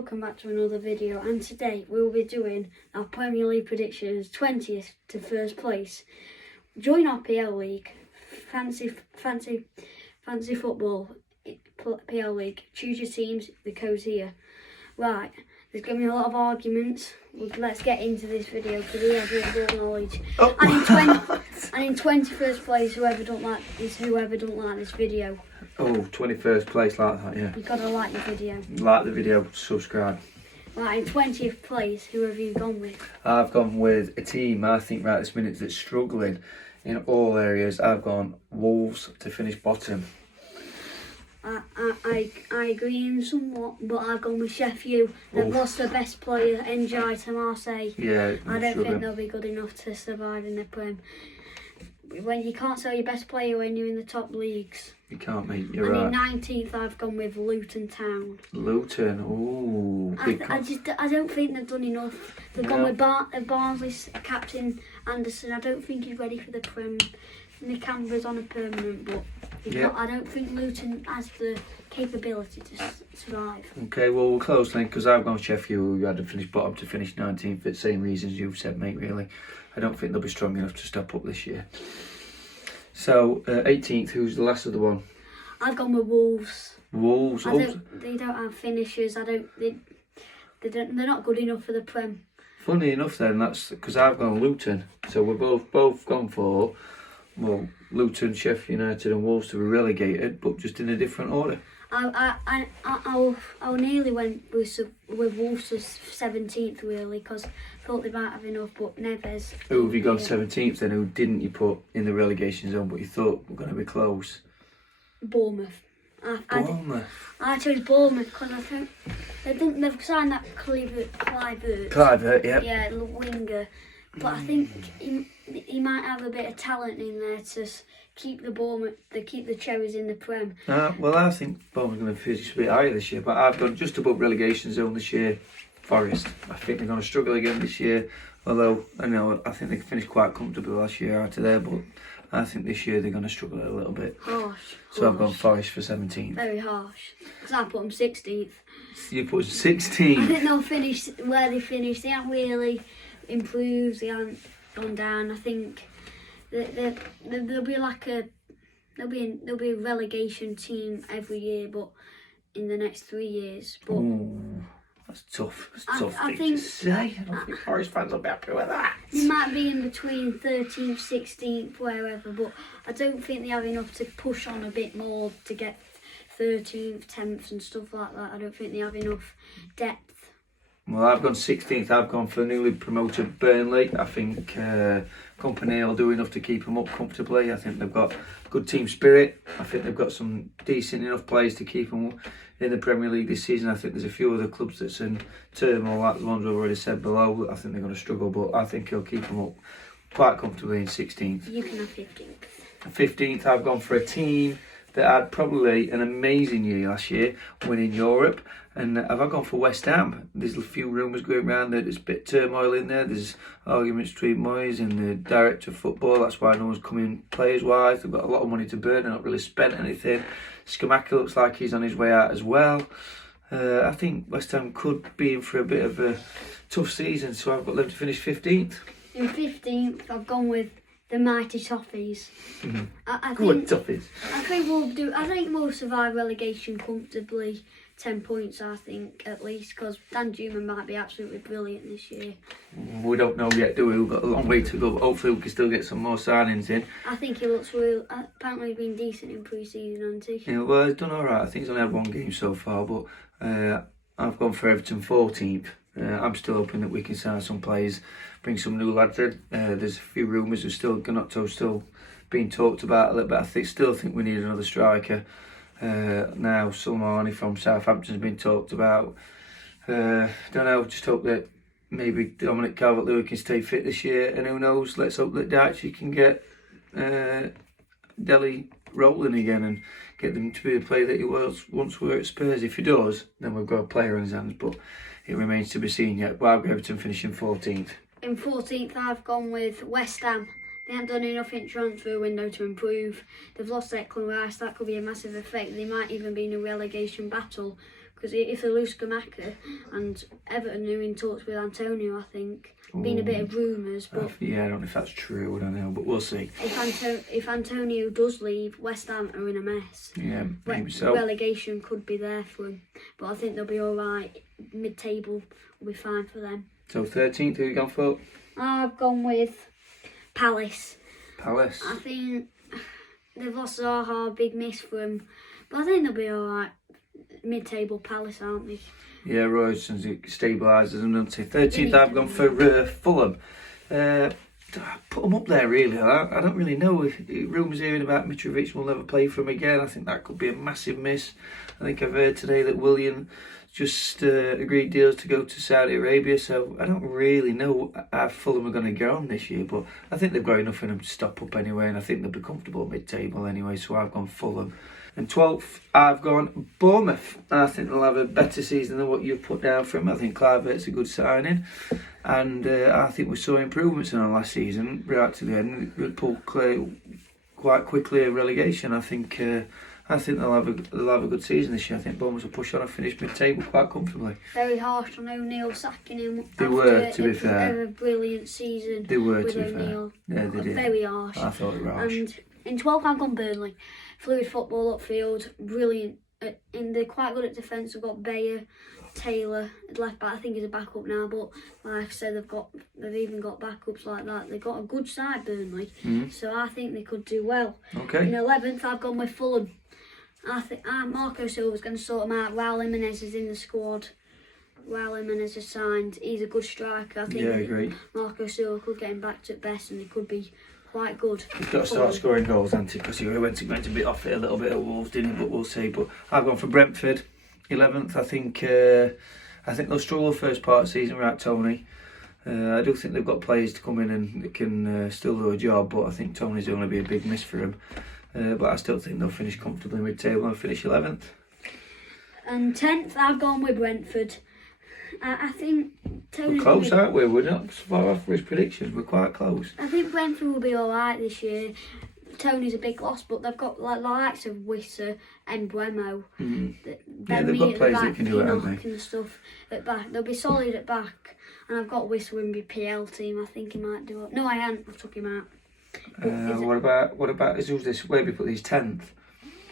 Welcome back to another video, and today we will be doing our Premier League predictions 20th to first place. Join our PL League, fancy football PL League. Choose your teams, the code's here. Right, there's going to be a lot of arguments. Let's get into this video because we have no ball knowledge. Oh. And in 21st place, whoever don't like this video. Oh, 21st place like that, yeah. You've got to like the video. Like the video, subscribe. Right, in 20th place, who have you gone with? I've gone with a team I think right this minute that's struggling in all areas. I've gone Wolves to finish bottom. I agree in somewhat, but I've gone with Sheffield. They've lost their best player, Ndiaye, to Marseille. Yeah, I don't think they'll be good enough to survive in the Prem. When you can't sell your best player when you're in the top leagues. You can't, mate. You're right. And in 19th, I've gone with Luton Town. Luton, ooh. I don't think they've done enough. They've gone with Barnsley's captain Anderson. I don't think he's ready for the Prem. Nick Amber's on a permanent, but I don't think Luton has the capability to survive. Okay, well, we're close then, because I've gone Sheffield, who had to finish bottom to finish 19th for the same reasons you've said, mate, really. I don't think they'll be strong enough to step up this year. So, 18th, who's the last of the one? I've gone with Wolves. Wolves. They don't have finishers. They're not good enough for the Prem. Funny enough then, that's because I've gone Luton. So we're both gone for, well, Luton, Sheffield United and Wolves to be relegated, but just in a different order. I nearly went with Wolves to 17th really because I thought they might have enough, but Neves. Who have you gone 17th then? Who didn't you put in the relegation zone, but you thought were going to be close? Bournemouth. Bournemouth. I chose Bournemouth because I think they've signed that Clivert. Clivert, yeah. Yeah, the winger. But I think he might have a bit of talent in there to keep the cherries in the Prem. Well, I think Bournemouth's going to finish a bit higher this year, but I've gone just above relegation zone this year. Forest. I think they're going to struggle again this year. Although I think they finished quite comfortably last year out of there, but I think this year they're going to struggle a little bit. Harsh. So I've gone Forest for 17th. Very harsh. Because I put them 16th. You put 16th. I think they'll finish where they finished. They haven't really improved. They haven't gone down. I think there'll be a relegation team every year, but in the next 3 years. But ooh, that's tough. That's tough I thing think, to say. I don't think Forest fans will be happy with that. They might be in between 13th, 16th, wherever, but I don't think they have enough to push on a bit more to get 13th, 10th and stuff like that. I don't think they have enough depth. Well, I've gone 16th. I've gone for newly promoted Burnley. I think Company will do enough to keep them up comfortably. I think they've got good team spirit. I think they've got some decent enough players to keep them in the Premier League this season. I think there's a few other clubs that's in turmoil, like the ones we've already said below. I think they're going to struggle, but I think he'll keep them up quite comfortably in 16th. You can have 15th. 15th, I've gone for a team that had probably an amazing year last year, winning Europe. And I've gone for West Ham. There's a few rumours going around that there's a bit of turmoil in there. There's arguments between Moyes and the director of football. That's why no one's coming players-wise. They've got a lot of money to burn. They're not really spent anything. Skamaka looks like he's on his way out as well. I think West Ham could be in for a bit of a tough season, so I've got them to finish 15th. In 15th, I've gone with the mighty Toffees. Mm-hmm. I Good Toffees. I think we'll survive relegation comfortably. 10 points, I think, at least, because Dan Juma might be absolutely brilliant this year. We don't know yet, do we? We've got a long way to go, but hopefully we can still get some more signings in. I think he looks real. Apparently, he's been decent in pre-season, hasn't he? Yeah, well, he's done all right. I think he's only had one game so far, but I've gone for Everton 14th. I'm still hoping that we can sign some players, bring some new lads in. There's a few rumours of Gnocto still being talked about a little bit. I still think we need another striker. Now Soleimani from Southampton's been talked about. Don't know, just hope that maybe Dominic Calvert-Lewin can stay fit this year, and who knows, let's hope that Dyche can get Dele rolling again and get them to be the player that he once were at Spurs. If he does, then we've got a player on his hands, but it remains to be seen yet. But I've got Everton finishing 14th. In 14th, I've gone with West Ham. They haven't done enough in transfer window to improve. They've lost Declan Rice. That could be a massive effect. They might even be in a relegation battle because if they lose Scamacca, and Everton are in talks with Antonio, I think. Been a bit of rumours, but yeah, I don't know if that's true. I don't know, but we'll see. if Antonio does leave, West Ham are in a mess. Yeah, maybe so. Relegation could be there for them, but I think they'll be all right. Mid-table will be fine for them. So 13th, who you gone for? I've gone with Palace. Palace. I think they've lost Zaha, big miss for them, but I think they'll be all right. Mid-table Palace, aren't they? Yeah, Royson's stabilises them, doesn't he? 13th, I've gone for Fulham. Put them up there, really. I don't really know. If rumours hearing about Mitrovic will never play for him again. I think that could be a massive miss. I think I've heard today that Willian just agreed deals to go to Saudi Arabia, so I don't really know how Fulham are going to get on this year, but I think they've got enough in them to stop up anyway, and I think they'll be comfortable mid-table anyway, so I've gone Fulham. And 12th, I've gone Bournemouth. I think they'll have a better season than what you've put down for them. I think Kluivert's a good signing, and I think we saw improvements in our last season right to the end. Liverpool clear quite quickly a relegation. I think they'll have a good season this year. I think Bournemouth will push on and finish mid-table quite comfortably. Very harsh on O'Neill sacking him. They were, to be fair. A brilliant season. They were, with to be O'Neill. fair. Yeah, they did. Very harsh. I thought it was harsh. And in 12th, I've gone Burnley. Fluid football upfield, brilliant. And they're quite good at defence. They've got Bayer, Taylor, left back. I think he's a backup now, but like I said, they've even got backups like that. They've got a good side, Burnley. So I think they could do well. Okay. In 11th, I've gone with Fulham. I think Marco Silva's going to sort them out. Raul Jimenez is in the squad. Raul Jimenez is signed. He's a good striker. I think I agree. Marco Silva could get him back to best, and he could be quite good. He's got to start scoring goals, hasn't he? Because he went a bit off it a little bit at Wolves, didn't he? But we'll see. But I've gone for Brentford, 11th. I think they'll struggle first part of the season without Tony. I do think they've got players to come in and that can still do a job, but I think Tony's going to be a big miss for them. But I still think they'll finish comfortably mid-table and finish 11th. And 10th, I've gone with Brentford. I think Tony's... We're close, aren't we? We're not far off for his predictions. We're quite close. I think Brentford will be alright this year. Tony's a big loss, but they've got like the likes of Wissa and Bremo. Yeah, they've got players that can do it, haven't they? And stuff at back. They'll be solid at back. And I've got Wissa in my PL team. I think he might do it. No, I haven't. I took him out. What about who's this? Where have we put these? 10th?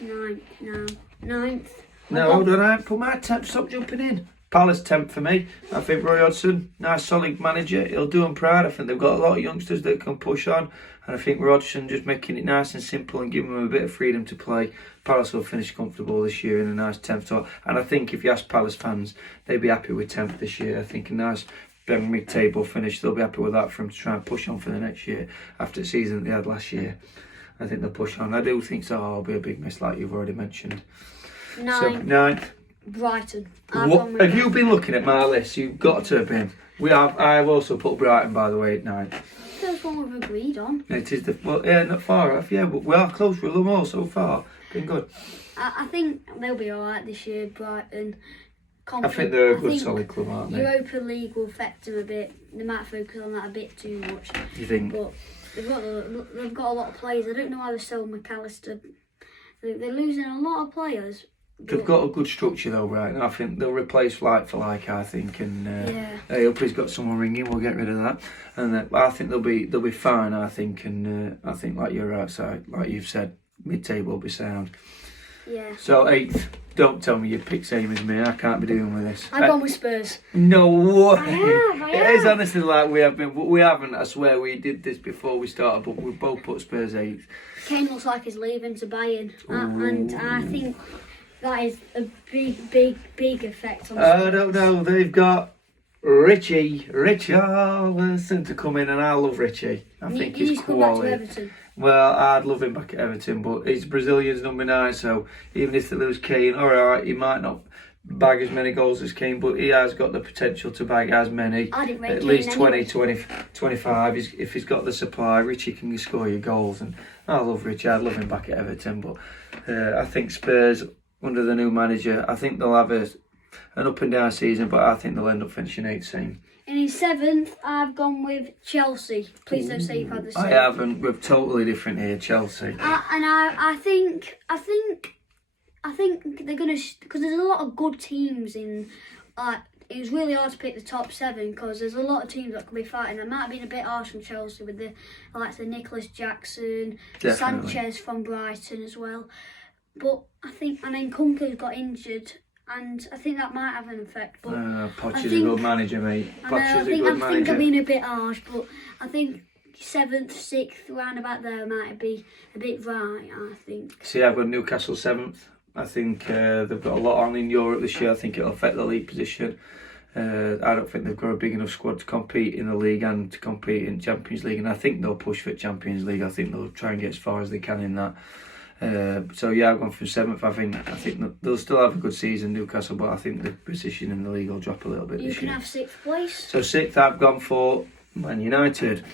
9th. No, hold on. I haven't put my 10th. Stop jumping in. Palace 10th for me. I think Roy Hodgson, nice solid manager. He'll do them proud. I think they've got a lot of youngsters that can push on. And I think Roy Hodgson just making it nice and simple and giving them a bit of freedom to play. Palace will finish comfortable this year in a nice 10th top. And I think if you ask Palace fans, they'd be happy with 10th this year. I think a nice mid-table finish, they'll be happy with that for them to try and push on for the next year after the season that they had last year. I think they'll push on. I do think Zaha will be a big miss, like you've already mentioned. 9th. So 9th. Brighton. Have you been looking at my list? You've got to have been. I've also put Brighton, by the way, at 9th. That's one we've agreed on. It is not far off, yeah, but we are close with them all so far. Been good. I think they'll be alright this year, Brighton. I think they're a good solid club, aren't they? Europa League will affect them a bit. They might focus on that a bit too much. You think? But they've got a lot of players. I don't know why they sold McAllister. They're losing a lot of players. They've got a good structure though, right? And I think they'll replace like for like. I think, and I hope he's got someone ringing. We'll get rid of that, and I think they'll be fine. I think, and I think like you're outside, like you've said, mid-table will be sound. Yeah. So 8th. Don't tell me you pick same as me. I can't be doing with this. I've gone with Spurs. No way. I have. It is honestly like we have been, but we haven't. I swear we did this before we started, but we both put Spurs 8th. Kane looks like he's leaving to Bayern, and I think that is a big effect on Spurs. I don't know. They've got Richarlison to come in, and I love Richie. I think he's quality. Back to Everton. Well, I'd love him back at Everton, but he's Brazilian's number 9, so even if they lose Kane, alright, he might not bag as many goals as Kane, but he has got the potential to bag as many. At least 20, 25. If he's got the supply, Richie can score your goals, and I love Richie. I'd love him back at Everton, but I think Spurs, under the new manager, I think they'll have an up and down season, but I think they'll end up finishing 8th same. And in 7th, I've gone with Chelsea. Please don't say you've had the same. I haven't. We're totally different here, Chelsea. And I think I think they're gonna because there's a lot of good teams in. It was really hard to pick the top 7 because there's a lot of teams that could be fighting. I might have been a bit harsh on Chelsea with the likes of Nicholas Jackson, Definitely. Sanchez from Brighton as well. But I think, and then Kunku's got injured, and I think that might have an effect. But Poch is a good manager, mate. Poch is a good I think manager. I've been a bit harsh, but I think 7th, 6th, round about there might be a bit right, I think. See, I've got Newcastle 7th. I think they've got a lot on in Europe this year. I think it'll affect the league position. I don't think they've got a big enough squad to compete in the league and to compete in Champions League. And I think they'll push for Champions League. I think they'll try and get as far as they can in that. So yeah, I've gone from 7th. I think they'll still have a good season, Newcastle, but I think the position in the league will drop a little bit You this can year. have 6th place. So 6th, I've gone for Man United.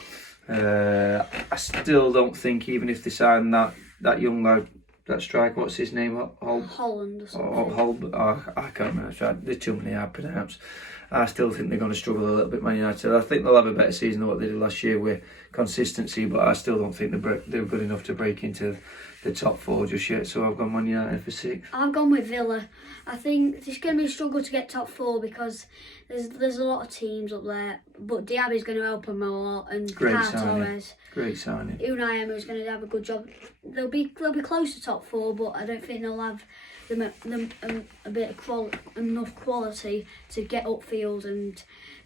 I still don't think, even if they sign that young lad, that striker, what's his name? Holland or something. I can't remember. There's too many hard to pronounce. I still think they're going to struggle a little bit, Man United. I think they'll have a better season than what they did last year with consistency, but I still don't think they're good enough to break into the top 4 just yet. So I've gone Man United for 6th. I've gone with Villa. I think it's going to be a struggle to get top 4 because there's a lot of teams up there, but Diaby's going to help them a lot, and Great Pau signing. Torres. Great signing. Unai Emery's going to have a good job. They'll be close to top 4, but I don't think they'll have them a bit of enough quality to get upfield and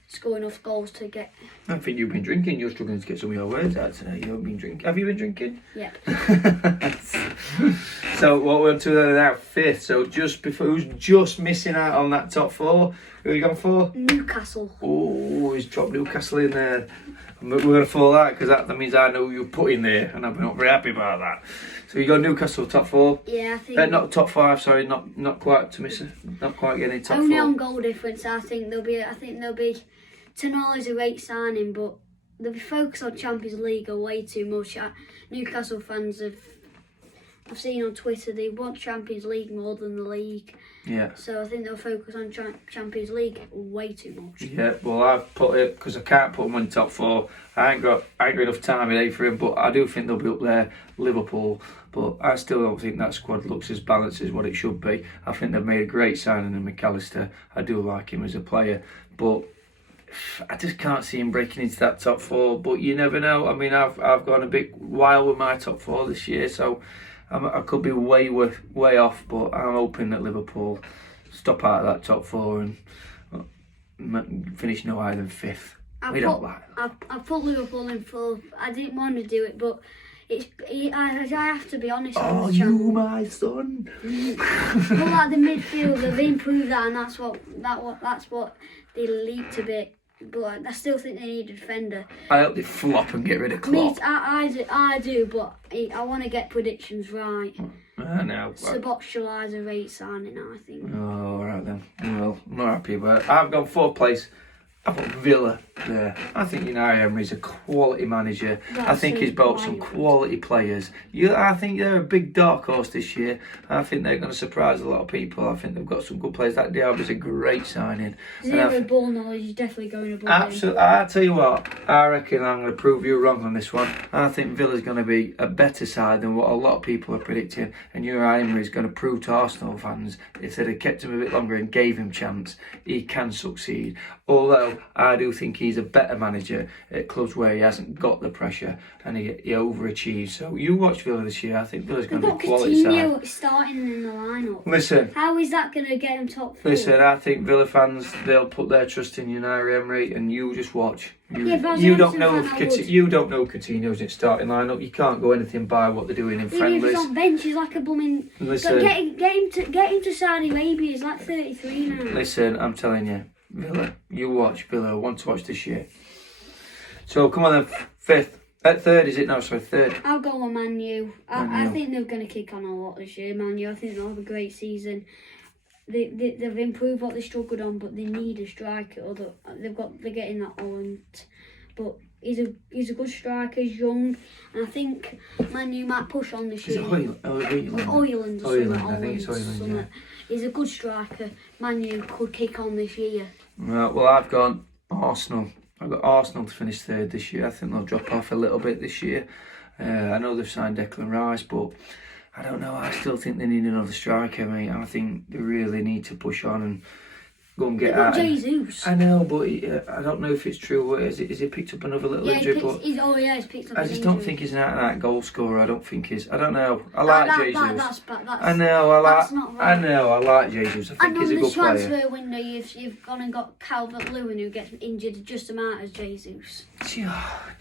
score enough goals to get. I think you've been drinking. You're struggling to get some of your words out today. You've been drinking. Have you been drinking? Yep. So what we're on to then now, 5th. So who's just missing out on that top 4? Who are you gone for? Newcastle. Oh, he's dropped Newcastle in there. We're going to follow that because that means I know who you put in there, and I'm not very happy about that. So you got Newcastle top 4. Yeah, I think. Not top 5. Sorry, not quite to miss it. Not quite getting top 4. Only on goal difference, I think they'll be. Tonali's a great signing, but they'll be focused on Champions League way too much. Newcastle fans I've seen on Twitter they want Champions League more than the league. Yeah. So I think they'll focus on Champions League way too much. Yeah, well, I've put it because I can't put them in top 4. I ain't got enough time today for him, but I do think they'll be up there, Liverpool. But I still don't think that squad looks as balanced as what it should be. I think they've made a great signing in McAllister. I do like him as a player, but I just can't see him breaking into that top 4. But you never know. I mean, I've gone a bit wild with my top 4 this year, so I could be way off. But I'm hoping that Liverpool stop out of that top 4 and finish no higher than 5th. I put Liverpool in 4th. I didn't want to do it, but I have to be honest. Oh, you, my son. Well, like the midfield, they've improved that, and that's what they leaked a bit. But I still think they need a defender. I hope they flop and get rid of Klopp. I do, but I want to get predictions right. I know. Szoboszlai is a great signing, I think. Oh, all right then. Well, I'm not happy about it. I've gone 4th place. I've got Villa there. I think Unai Emery's a quality manager. I think he's bought some quality players. I think they're a big dark horse this year. I think they're going to surprise a lot of people. I think they've got some good players. That Diaby's a great signing. Zero ball knowledge is definitely going above absolutely. I tell you what, I reckon I'm going to prove you wrong on this one. I think Villa's going to be a better side than what a lot of people are predicting. And Unai Emery's going to prove to Arsenal fans, if they'd have kept him a bit longer and gave him chance, he can succeed. Although I do think he's a better manager at clubs where he hasn't got the pressure and he overachieves. So you watch Villa this year. I think Villa's going to be a quality side. Coutinho starting in the lineup. Listen. How is that going to get him top 4? Listen, I think Villa fans, they'll put their trust in Unai Emery, and you just watch. You don't know Coutinho's in starting lineup. You can't go anything by what they're doing in friendlies. If he's on bench, he's like a blooming. Listen, get him to Saudi Arabia. He's like 33 now. Listen, I'm telling you, Villa. You watch Villa. I want to watch this year. So come on then, 5th. At 3rd, is it? No, sorry, 3rd. I'll go on Man U. I think they're going to kick on a lot this year, Man U. I think they'll have a great season. They've improved what they struggled on, but they need a striker. They're getting that Holland, but he's a good striker. He's young, and I think Man U might push on this year. Oyland. I think it's Oyland. Yeah. He's a good striker. Man U could kick on this year. Right, well, I've gone Arsenal. I've got Arsenal to finish 3rd this year. I think they'll drop off a little bit this year. I know they've signed Declan Rice, but I don't know. I still think they need another striker, mate. I think they really need to push on and go and get They've got out. Jesus. I know, but I don't know if it's true. Is he picked up another little injury? But he's picked up I an just don't injury. think he's an out-and-out goal scorer. I don't think he's. I don't know. I like Jesus. That's I know. I like. that's not right. I know. I like Jesus. I think And he's on a this good player. transfer window, you've gone and got Calvert-Lewin, who gets injured just amount as Jesus. Do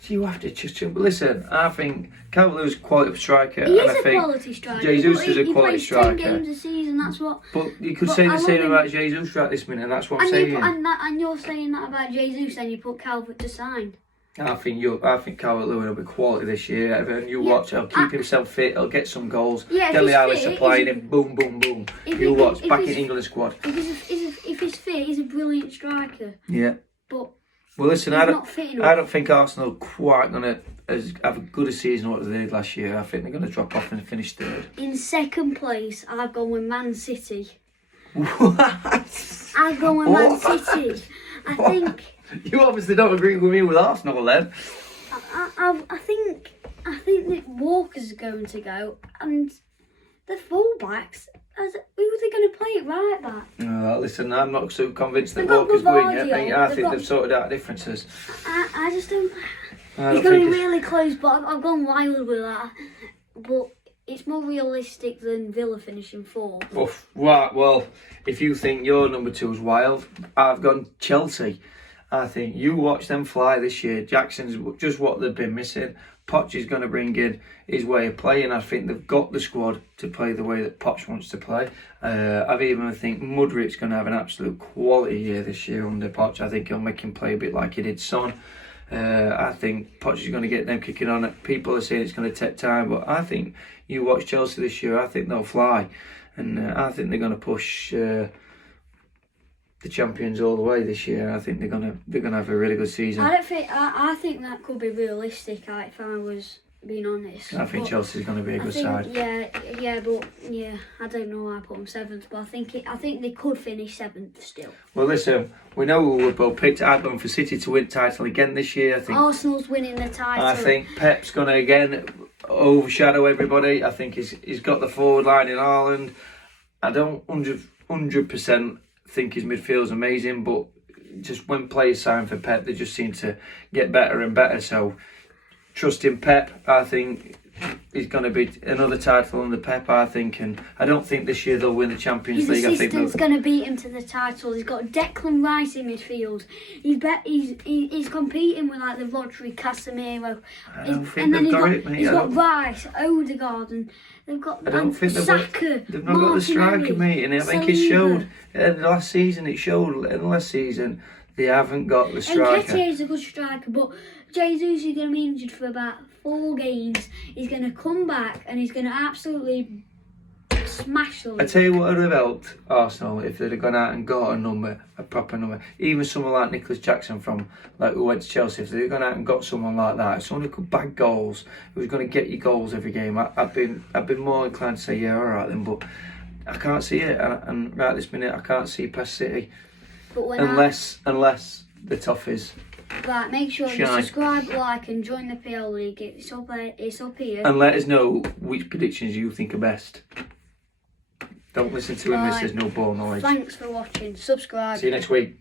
you have to just listen? I think Calvert-Lewin's a quality striker, He and is I a think quality striker. Jesus but is a he quality plays striker. 10 games a season. That's what. But you could But say I the love same him. about Jesus right this minute, and that's what I'm And saying. you're saying that about Jesus, then you put Calvert to sign. I think Calvert-Lewin will be quality this year. And you Yeah. watch, he'll keep himself fit. He'll get some goals. Yeah, if Dele he's Alli fit, supplying he's- him. Boom, boom, boom. If You he- watch if back in he's- England squad. If he's fit, he's a brilliant striker. Yeah. But Well, listen, he's I not fit enough. don't think Arsenal are quite gonna have a good a season what they did last year. I think they're gonna drop off and finish third. In second place, I've gone with Man City. What? I've gone with Man What? City. I think. You obviously don't agree with me with Arsenal, then. I think that Walker's going to go, and the fullbacks. Who are they going to play at right back? Listen, I'm not so convinced that They've got Walker's going yet. Gvardiol, I they've think got- they've sorted out differences. I just don't. I It's don't going to think be really close, but I've gone wild with that. But it's more realistic than Villa finishing fourth. Right, well, if you think your number 2 is wild, I've gone Chelsea. I think you watch them fly this year. Jackson's just what they've been missing. Poch is going to bring in his way of playing. I think they've got the squad to play the way that Poch wants to play. I even think Mudrik's going to have an absolute quality year this year under Poch. I think he'll make him play a bit like he did Son. I think Poch is going to get them kicking on. People are saying it's going to take time, but I think you watch Chelsea this year, I think they'll fly. And I think they're going to push the champions all the way this year. I think they're gonna have a really good season. I think that could be realistic. If I was being honest. I think But Chelsea's going to be a good side. Yeah, I don't know why I put them seventh, but I think they could finish seventh still. Well, listen, we know we were both picked. I've gone for City to win the title again this year. I think. Arsenal's winning the title. I think Pep's going to again overshadow everybody. I think he's got the forward line in Ireland. I don't 100% think his midfield's amazing, but just when players sign for Pep, they just seem to get better and better. So, trusting Pep, I think he's going to be another title under Pep, I think. And I don't think this year they'll win the Champions His League. I think assistant's going to beat him to the title. He's got Declan Rice in midfield. He's competing with like the Rodri, Casemiro. I don't think and then they've got it, mate. He's I got don't- Rice, Odegaard, and they've got I don't think Saka. they've not got the striker, Martinelli, mate. And I think it Saliba. showed in the last season. It showed in the last season they haven't got the striker. Nketiah is a good striker, but Jesus is going to be injured for about 4 games. He's going to come back and he's going to absolutely smash the I league. tell you what would have helped Arsenal if they'd have gone out and got a proper number. Even someone like Nicholas Jackson who went to Chelsea, if they'd have gone out and got someone like that, someone who could bag goals, who was going to get you goals every game, I've been more inclined to say, yeah, all right then, but I can't see it. And right this minute, I can't see past City But when unless the Toffees. Right, make sure you Shine. subscribe, like, and join the PL League. It's up here. And let us know which predictions you think are best. Don't listen to him, this Right. is no ball knowledge. Thanks for watching. Subscribe. See you next week.